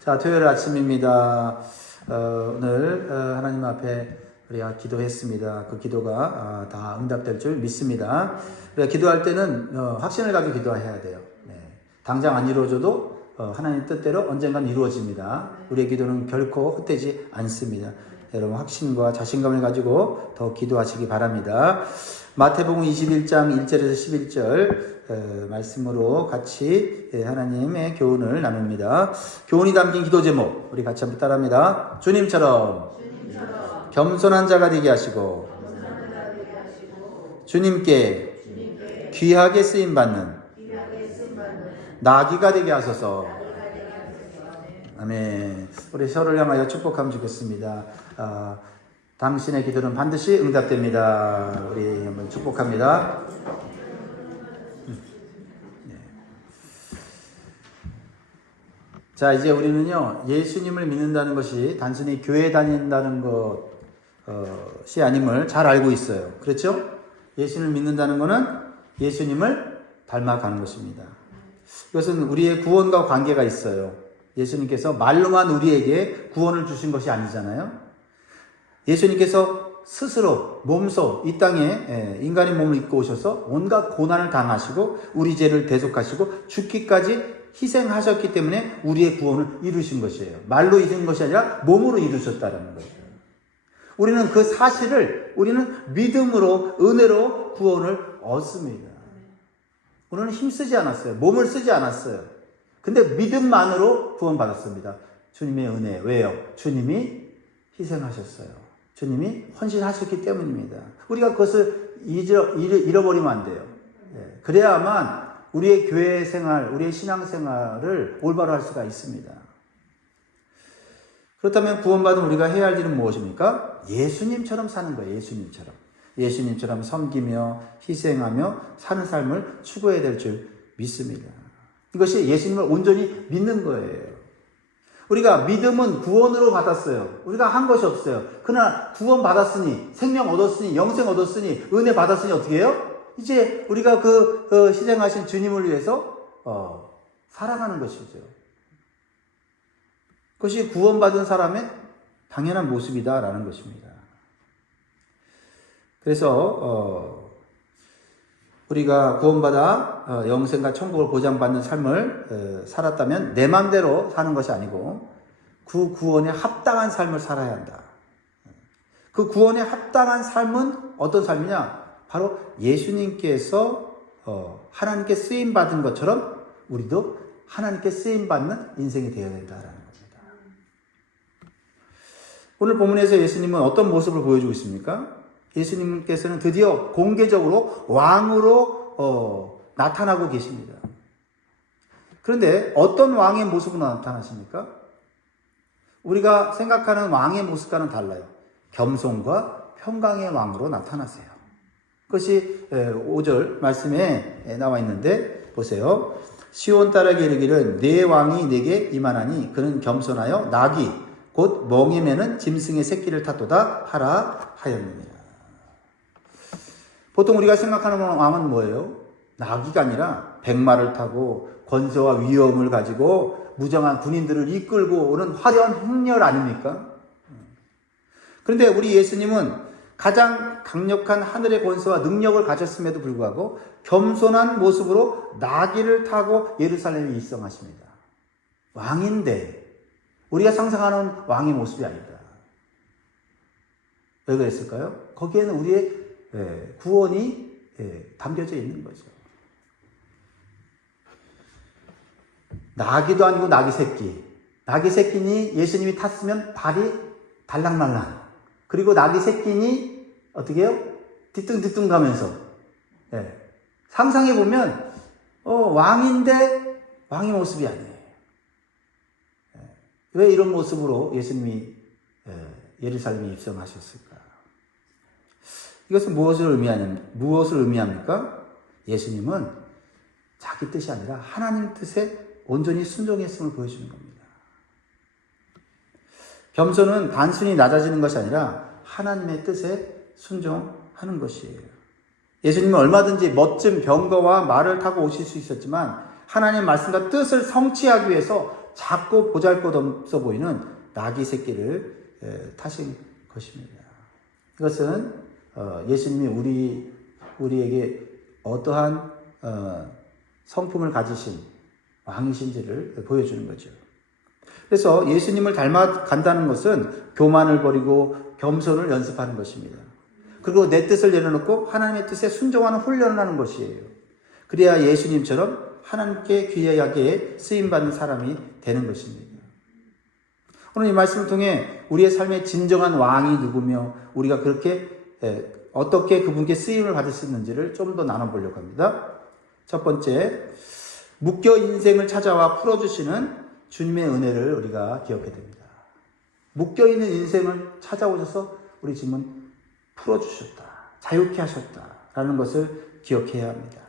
자, 토요일 아침입니다. 오늘 하나님 앞에 우리가 기도했습니다. 그 기도가 다 응답될 줄 믿습니다. 우리가 기도할 때는 확신을 가지고 기도해야 돼요. 당장 안 이루어져도 하나님 뜻대로 언젠간 이루어집니다. 우리의 기도는 결코 헛되지 않습니다. 여러분 확신과 자신감을 가지고 더 기도하시기 바랍니다. 마태복음 21장 1절에서 11절 말씀으로 같이 하나님의 교훈을 나눕니다. 교훈이 담긴 기도 제목 우리 같이 한번 따라합니다. 주님처럼 겸손한 자가 되게 하시고 주님께 귀하게 쓰임받는 나귀가 되게 하소서. 아멘. 우리 서로를 향하여 축복하면 좋겠습니다. 당신의 기도는 반드시 응답됩니다. 우리 한번 축복합니다. 자, 이제 우리는요, 예수님을 믿는다는 것이 단순히 교회 다닌다는 것이 아님을 잘 알고 있어요. 그렇죠? 예수님을 믿는다는 것은 예수님을 닮아가는 것입니다. 이것은 우리의 구원과 관계가 있어요. 예수님께서 말로만 우리에게 구원을 주신 것이 아니잖아요. 예수님께서 스스로 몸소 이 땅에 인간의 몸을 입고 오셔서 온갖 고난을 당하시고 우리 죄를 대속하시고 죽기까지 희생하셨기 때문에 우리의 구원을 이루신 것이에요. 말로 이룬 것이 아니라 몸으로 이루셨다는 거예요. 우리는 그 사실을 우리는 믿음으로 은혜로 구원을 얻습니다. 우리는 힘쓰지 않았어요. 몸을 쓰지 않았어요. 근데 믿음만으로 구원받았습니다. 주님의 은혜. 왜요? 주님이 희생하셨어요. 주님이 헌신하셨기 때문입니다. 우리가 그것을 잃어버리면 안 돼요. 그래야만 우리의 교회 생활, 우리의 신앙 생활을 올바로 할 수가 있습니다. 그렇다면 구원받은 우리가 해야 할 일은 무엇입니까? 예수님처럼 사는 거예요. 예수님처럼. 예수님처럼 섬기며 희생하며 사는 삶을 추구해야 될 줄 믿습니다. 이것이 예수님을 온전히 믿는 거예요. 우리가 믿음은 구원으로 받았어요. 우리가 한 것이 없어요. 그러나 구원 받았으니, 생명 얻었으니, 영생 얻었으니, 은혜 받았으니 어떻게 해요? 이제 우리가 그 희생하신 주님을 위해서 살아가는 것이죠. 그것이 구원받은 사람의 당연한 모습이다라는 것입니다. 그래서 우리가 구원받아 영생과 천국을 보장받는 삶을 살았다면 내 맘대로 사는 것이 아니고 그 구원에 합당한 삶을 살아야 한다. 그 구원에 합당한 삶은 어떤 삶이냐? 바로 예수님께서 하나님께 쓰임받은 것처럼 우리도 하나님께 쓰임받는 인생이 되어야 된다라는 겁니다. 오늘 본문에서 예수님은 어떤 모습을 보여주고 있습니까? 예수님께서는 드디어 공개적으로 왕으로 나타나고 계십니다. 그런데 어떤 왕의 모습으로 나타나십니까? 우리가 생각하는 왕의 모습과는 달라요. 겸손과 평강의 왕으로 나타나세요. 그것이 5절 말씀에 나와 있는데 보세요. 시온 딸에게 이르기를 내 왕이 내게 임하나니 그는 겸손하여 나귀 곧 멍에 매는 짐승의 새끼를 탔도다 하라 하였느니라. 보통 우리가 생각하는 왕은 뭐예요? 나귀가 아니라 백마를 타고 권세와 위엄을 가지고 무장한 군인들을 이끌고 오는 화려한 행렬 아닙니까? 그런데 우리 예수님은 가장 강력한 하늘의 권세와 능력을 가졌음에도 불구하고 겸손한 모습으로 나귀를 타고 예루살렘에 입성하십니다. 왕인데 우리가 상상하는 왕의 모습이 아니다. 왜 그랬을까요? 거기에는 우리의 구원이 담겨져 있는 거죠. 나귀도 아니고 나귀 새끼. 나귀 새끼니 예수님이 탔으면 발이 달랑말랑. 그리고 나귀 새끼니 어떻게 해요? 뒤뚱뒤뚱 가면서. 상상해보면 왕인데 왕의 모습이 아니에요. 왜 이런 모습으로 예수님이 예루살렘에 입성하셨을까? 이것은 무엇을 의미합니까? 예수님은 자기 뜻이 아니라 하나님 뜻에 온전히 순종했음을 보여주는 겁니다. 겸손은 단순히 낮아지는 것이 아니라 하나님의 뜻에 순종하는 것이에요. 예수님은 얼마든지 멋진 병거와 말을 타고 오실 수 있었지만 하나님의 말씀과 뜻을 성취하기 위해서 작고 보잘것없어 보이는 나귀 새끼를 타신 것입니다. 이것은 예수님이 우리에게 어떠한 성품을 가지신 왕이신지를 보여주는 거죠. 그래서 예수님을 닮아간다는 것은 교만을 버리고 겸손을 연습하는 것입니다. 그리고 내 뜻을 내려놓고 하나님의 뜻에 순종하는 훈련을 하는 것이에요. 그래야 예수님처럼 하나님께 귀하게 쓰임받는 사람이 되는 것입니다. 오늘 이 말씀을 통해 우리의 삶의 진정한 왕이 누구며 우리가 그렇게 어떻게 그분께 쓰임을 받을 수 있는지를 좀 더 나눠보려고 합니다. 첫 번째, 묶여 인생을 찾아와 풀어주시는 주님의 은혜를 우리가 기억해야 됩니다. 묶여있는 인생을 찾아오셔서 우리 주님은 풀어주셨다, 자유케 하셨다라는 것을 기억해야 합니다.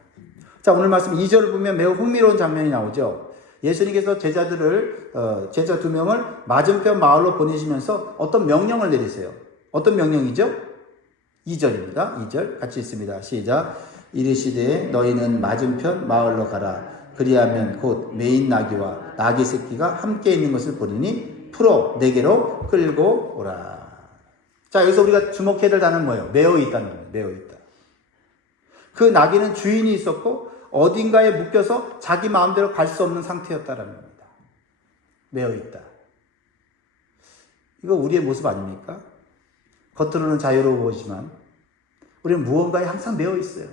자, 오늘 말씀 2절을 보면 매우 흥미로운 장면이 나오죠. 예수님께서 제자 2명을 맞은편 마을로 보내시면서 어떤 명령을 내리세요. 어떤 명령이죠? 2절입니다. 2절 같이 있습니다. 시작. 이르시되 너희는 맞은편 마을로 가라. 그리하면 곧 매인 나귀와 나귀 새끼가 함께 있는 것을 보리니 풀어 내게로 끌고 오라. 자, 여기서 우리가 주목해야 될 단어는 뭐예요? 매어 있다는 거예요. 매어 있다. 그 나귀는 주인이 있었고 어딘가에 묶여서 자기 마음대로 갈 수 없는 상태였다라는 겁니다. 매어 있다. 이거 우리의 모습 아닙니까? 겉으로는 자유로워 보이지만 우리는 무언가에 항상 매어 있어요.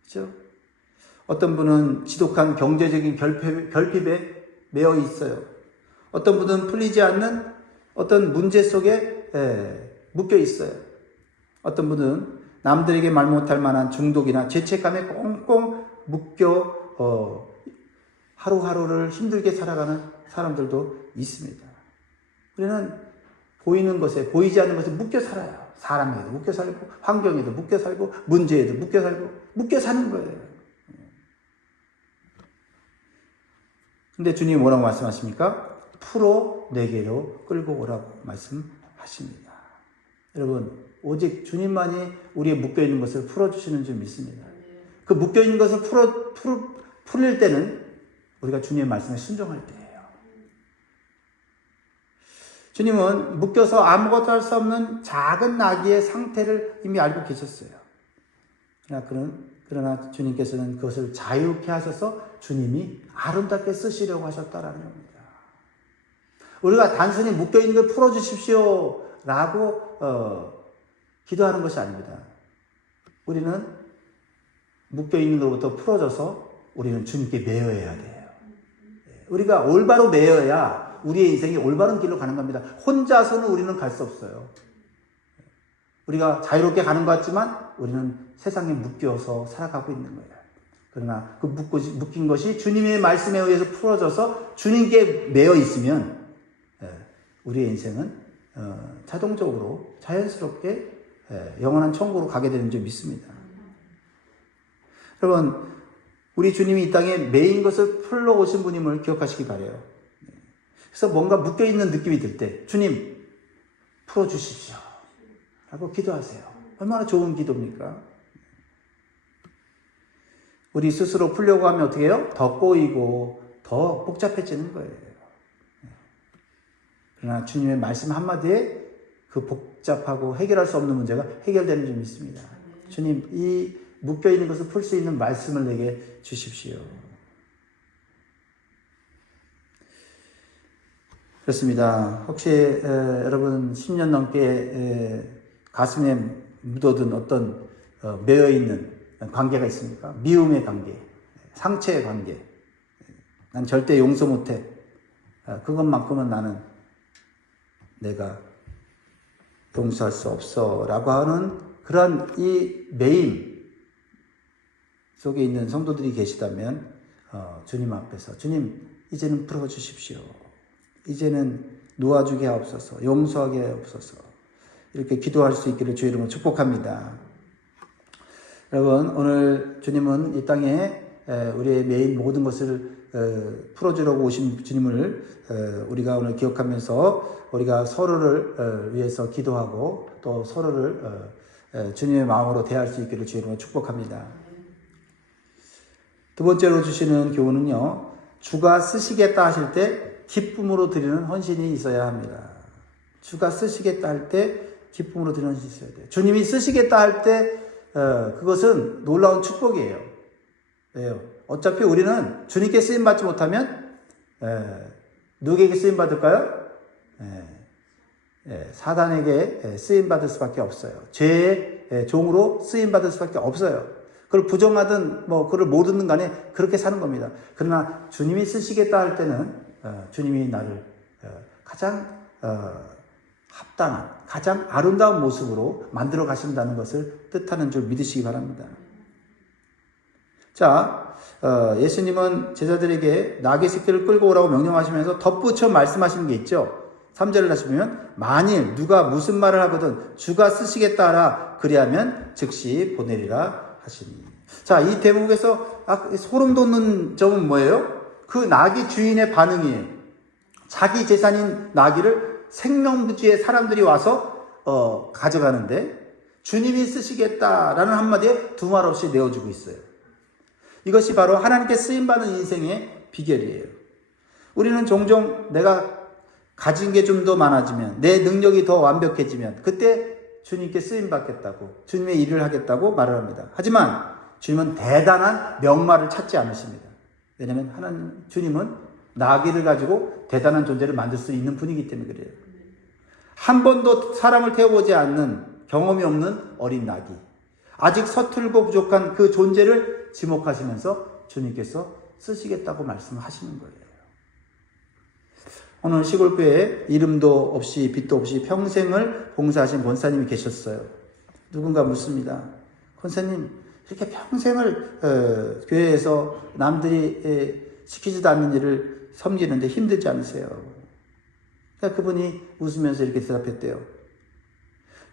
그렇죠? 어떤 분은 지독한 경제적인 결핍에 매어 있어요. 어떤 분은 풀리지 않는 어떤 문제 속에 묶여 있어요. 어떤 분은 남들에게 말 못할 만한 중독이나 죄책감에 꽁꽁 묶여 하루하루를 힘들게 살아가는 사람들도 있습니다. 우리는 보이는 것에, 보이지 않는 것에 묶여 살아요. 사람에도 묶여 살고, 환경에도 묶여 살고, 문제에도 묶여 살고, 묶여 사는 거예요. 근데 주님이 뭐라고 말씀하십니까? 풀어 내게로 끌고 오라고 말씀하십니다. 여러분, 오직 주님만이 우리의 묶여있는 것을 풀어주시는 줄 믿습니다. 그 묶여있는 것을 풀릴 때는 우리가 주님의 말씀에 순종할 때예요. 주님은 묶여서 아무것도 할 수 없는 작은 나귀의 상태를 이미 알고 계셨어요. 그러나 주님께서는 그것을 자유케 하셔서 주님이 아름답게 쓰시려고 하셨다라는 겁니다. 우리가 단순히 묶여있는 걸 풀어주십시오 라고 기도하는 것이 아닙니다. 우리는 묶여있는 것부터 풀어져서 우리는 주님께 매여야 돼요. 우리가 올바로 매여야 우리의 인생이 올바른 길로 가는 겁니다. 혼자서는 우리는 갈 수 없어요. 우리가 자유롭게 가는 것 같지만 우리는 세상에 묶여서 살아가고 있는 거예요. 그러나 그 묶인 것이 주님의 말씀에 의해서 풀어져서 주님께 매여 있으면 우리의 인생은 자동적으로 자연스럽게 영원한 천국으로 가게 되는 줄 믿습니다. 여러분, 우리 주님이 이 땅에 매인 것을 풀러 오신 분임을 기억하시기 바라요. 그래서 뭔가 묶여있는 느낌이 들 때 주님 풀어주십시오 라고 기도하세요. 얼마나 좋은 기도입니까? 우리 스스로 풀려고 하면 어떻게 해요? 더 꼬이고 더 복잡해지는 거예요. 그러나 주님의 말씀 한마디에 그 복잡하고 해결할 수 없는 문제가 해결되는 줄 믿습니다. 주님, 이 묶여있는 것을 풀 수 있는 말씀을 내게 주십시오. 그렇습니다. 혹시 여러분 10년 넘게 가슴에 묻어둔 어떤 매여있는 관계가 있습니까? 미움의 관계, 상처의 관계. 난 절대 용서 못해. 그것만큼은 나는 내가 용서할 수 없어 라고 하는 그런 이 매임 속에 있는 성도들이 계시다면 주님 앞에서 주님 이제는 풀어주십시오. 이제는 놓아주게 하옵소서, 용서하게 하옵소서, 이렇게 기도할 수 있기를 주의 이름으로 축복합니다. 여러분, 오늘 주님은 이 땅에 우리의 매일 모든 것을 풀어주려고 오신 주님을 우리가 오늘 기억하면서 우리가 서로를 위해서 기도하고 또 서로를 주님의 마음으로 대할 수 있기를 주의 이름으로 축복합니다. 두 번째로 주시는 교훈은요, 주가 쓰시겠다 하실 때 기쁨으로 드리는 헌신이 있어야 합니다. 주가 쓰시겠다 할 때 기쁨으로 드리는 헌신이 있어야 돼요. 주님이 쓰시겠다 할 때 그것은 놀라운 축복이에요. 왜요? 어차피 우리는 주님께 쓰임받지 못하면 누구에게 쓰임받을까요? 사단에게 쓰임받을 수밖에 없어요. 죄의 종으로 쓰임받을 수밖에 없어요. 그걸 부정하든 그걸 못 듣는 간에 그렇게 사는 겁니다. 그러나 주님이 쓰시겠다 할 때는 주님이 나를 가장 합당한, 가장 아름다운 모습으로 만들어 가신다는 것을 뜻하는 줄 믿으시기 바랍니다. 자, 예수님은 제자들에게 나귀 새끼를 끌고 오라고 명령하시면서 덧붙여 말씀하시는 게 있죠. 3절을 다시 보면 만일 누가 무슨 말을 하거든 주가 쓰시겠다 하라 그리하면 즉시 보내리라 하시니. 자, 이 대목에서 소름 돋는 점은 뭐예요? 그 나귀 주인의 반응이에요. 자기 재산인 나귀를 생명부지의 사람들이 와서 가져가는데 주님이 쓰시겠다라는 한마디에 두말 없이 내어주고 있어요. 이것이 바로 하나님께 쓰임받는 인생의 비결이에요. 우리는 종종 내가 가진 게 좀 더 많아지면, 내 능력이 더 완벽해지면 그때 주님께 쓰임받겠다고, 주님의 일을 하겠다고 말을 합니다. 하지만 주님은 대단한 명마를 찾지 않으십니다. 왜냐하면 주님은 나귀를 가지고 대단한 존재를 만들 수 있는 분이기 때문에 그래요. 한 번도 사람을 태워보지 않는 경험이 없는 어린 나귀, 아직 서툴고 부족한 그 존재를 지목하시면서 주님께서 쓰시겠다고 말씀하시는 거예요. 오늘 시골교회에 이름도 없이 빛도 없이 평생을 봉사하신 권사님이 계셨어요. 누군가 묻습니다. 권사님, 이렇게 평생을 교회에서 남들이 시키지도 않는 일을 섬기는데 힘들지 않으세요? 그러니까 그분이 웃으면서 이렇게 대답했대요.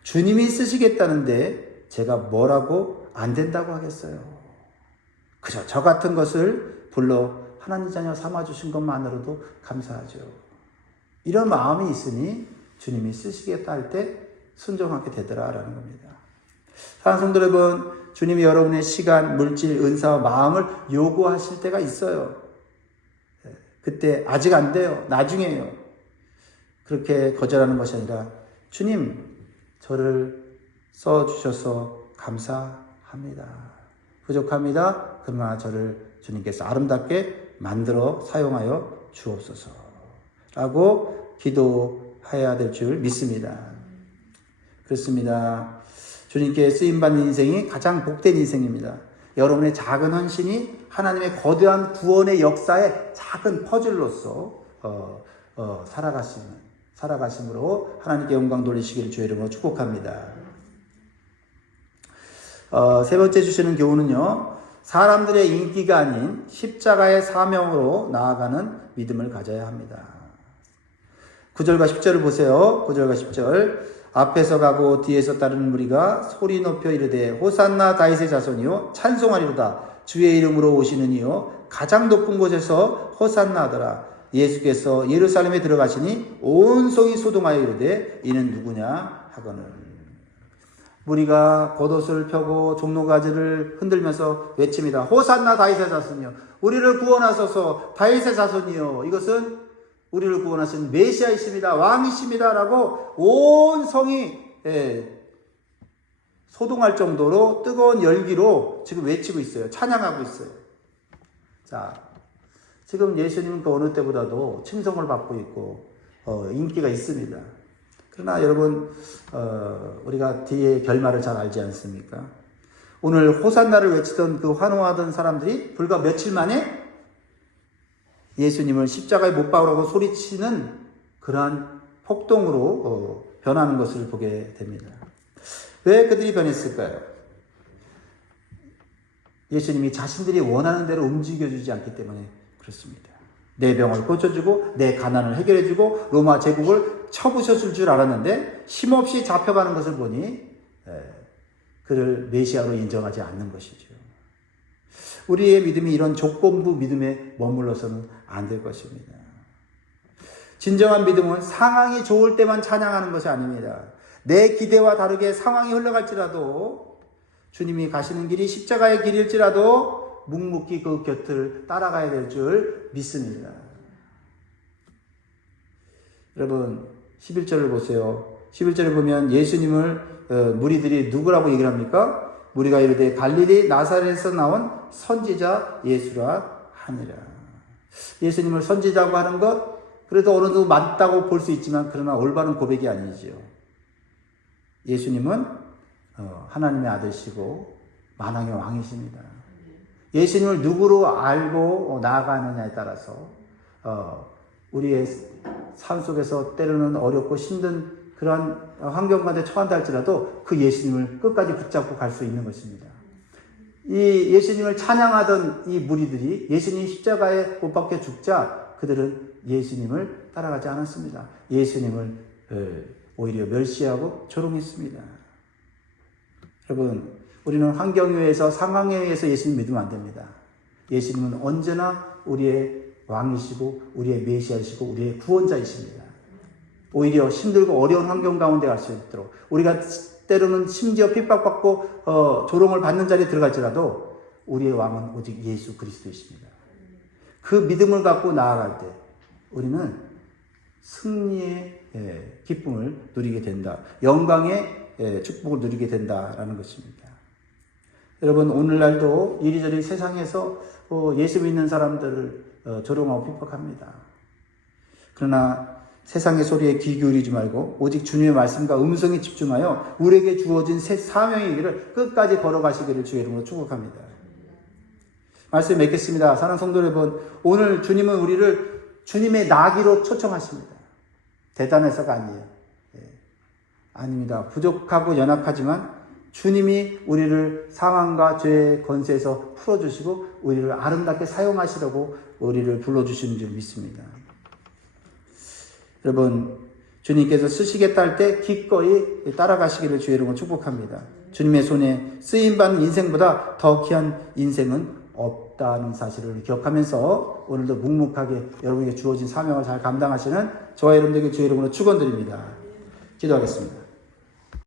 주님이 쓰시겠다는데 제가 뭐라고 안 된다고 하겠어요. 그저 저 같은 것을 불러 하나님 자녀 삼아주신 것만으로도 감사하죠. 이런 마음이 있으니 주님이 쓰시겠다 할 때 순종하게 되더라라는 겁니다. 사랑하는 성도 여러분, 주님이 여러분의 시간, 물질, 은사와 마음을 요구하실 때가 있어요. 그때 아직 안 돼요. 나중에요. 그렇게 거절하는 것이 아니라 주님, 저를 써주셔서 감사합니다. 부족합니다. 그러나 저를 주님께서 아름답게 만들어 사용하여 주옵소서 라고 기도해야 될 줄 믿습니다. 그렇습니다. 주님께 쓰임받는 인생이 가장 복된 인생입니다. 여러분의 작은 헌신이 하나님의 거대한 구원의 역사의 작은 퍼즐로서 살아가심으로 하나님께 영광 돌리시기를 주의 이름으로 축복합니다. 세 번째 주시는 교훈은요, 사람들의 인기가 아닌 십자가의 사명으로 나아가는 믿음을 가져야 합니다. 9절과 10절을 보세요. 9절과 10절. 앞에서 가고 뒤에서 따르는 무리가 소리 높여 이르되 호산나 다윗의 자손이요 찬송하리로다. 주의 이름으로 오시는 이요 가장 높은 곳에서 호산나 하더라. 예수께서 예루살렘에 들어가시니 온 성이 소동하여 이르되 이는 누구냐 하거늘. 무리가 겉옷을 펴고 종로가지를 흔들면서 외칩니다. 호산나 다윗의 자손이요, 우리를 구원하소서. 다윗의 자손이요, 이것은 우리를 구원하신 메시아이십니다. 왕이십니다. 라고 온 성이 소동할 정도로 뜨거운 열기로 지금 외치고 있어요. 찬양하고 있어요. 자, 지금 예수님은 그 어느 때보다도 칭송을 받고 있고 인기가 있습니다. 그러나 여러분, 우리가 뒤에 결말을 잘 알지 않습니까? 오늘 호산나를 외치던 그 환호하던 사람들이 불과 며칠 만에 예수님을 십자가에 못 박으라고 소리치는 그러한 폭동으로 변하는 것을 보게 됩니다. 왜 그들이 변했을까요? 예수님이 자신들이 원하는 대로 움직여주지 않기 때문에 그렇습니다. 내 병을 고쳐주고 내 가난을 해결해주고 로마 제국을 쳐부셔줄 줄 알았는데 힘없이 잡혀가는 것을 보니 그를 메시아로 인정하지 않는 것이죠. 우리의 믿음이 이런 조건부 믿음에 머물러서는 안 될 것입니다. 진정한 믿음은 상황이 좋을 때만 찬양하는 것이 아닙니다. 내 기대와 다르게 상황이 흘러갈지라도, 주님이 가시는 길이 십자가의 길일지라도 묵묵히 그 곁을 따라가야 될 줄 믿습니다. 여러분 11절을 보세요. 11절을 보면 예수님을 무리들이 누구라고 얘기를 합니까? 무리가 이르되 갈릴리 나사렛에서 나온 선지자 예수라 하니라. 예수님을 선지자고 하는 것 그래도 어느 정도 맞다고 볼 수 있지만 그러나 올바른 고백이 아니지요. 예수님은 하나님의 아들이시고 만왕의 왕이십니다. 예수님을 누구로 알고 나아가느냐에 따라서 우리의 삶 속에서 때로는 어렵고 힘든 그러한 환경 가운데 처한다 할지라도 그 예수님을 끝까지 붙잡고 갈 수 있는 것입니다. 이 예수님을 찬양하던 이 무리들이 예수님 십자가에 못 박혀 죽자 그들은 예수님을 따라가지 않았습니다. 예수님을 오히려 멸시하고 조롱했습니다. 여러분, 우리는 환경에 의해서 상황에 의해서 예수님 믿으면 안 됩니다. 예수님은 언제나 우리의 왕이시고 우리의 메시아이시고 우리의 구원자이십니다. 오히려 힘들고 어려운 환경 가운데 갈 수 있도록 우리가 때로는 심지어 핍박받고 조롱을 받는 자리에 들어갈지라도 우리의 왕은 오직 예수 그리스도이십니다. 그 믿음을 갖고 나아갈 때 우리는 승리의 기쁨을 누리게 된다. 영광의 축복을 누리게 된다라는 것입니다. 여러분 오늘날도 이리저리 세상에서 예수 믿는 사람들을 조롱하고 핍박합니다. 그러나 세상의 소리에 귀 기울이지 말고 오직 주님의 말씀과 음성에 집중하여 우리에게 주어진 새 사명의 길을 끝까지 걸어가시기를 주의 이름으로 축복합니다. 말씀 맺겠습니다. 사랑하는 성도 여러분, 오늘 주님은 우리를 주님의 나귀로 초청하십니다. 대단해서가 아니에요. 아닙니다. 부족하고 연약하지만 주님이 우리를 상황과 죄의 권세에서 풀어주시고 우리를 아름답게 사용하시려고 우리를 불러주시는 줄 믿습니다. 여러분, 주님께서 쓰시겠다 할 때 기꺼이 따라가시기를 주의 이름으로 축복합니다. 주님의 손에 쓰임받는 인생보다 더 귀한 인생은 없다는 사실을 기억하면서 오늘도 묵묵하게 여러분에게 주어진 사명을 잘 감당하시는 저와 여러분들에게 주의 이름으로 축원드립니다. 기도하겠습니다.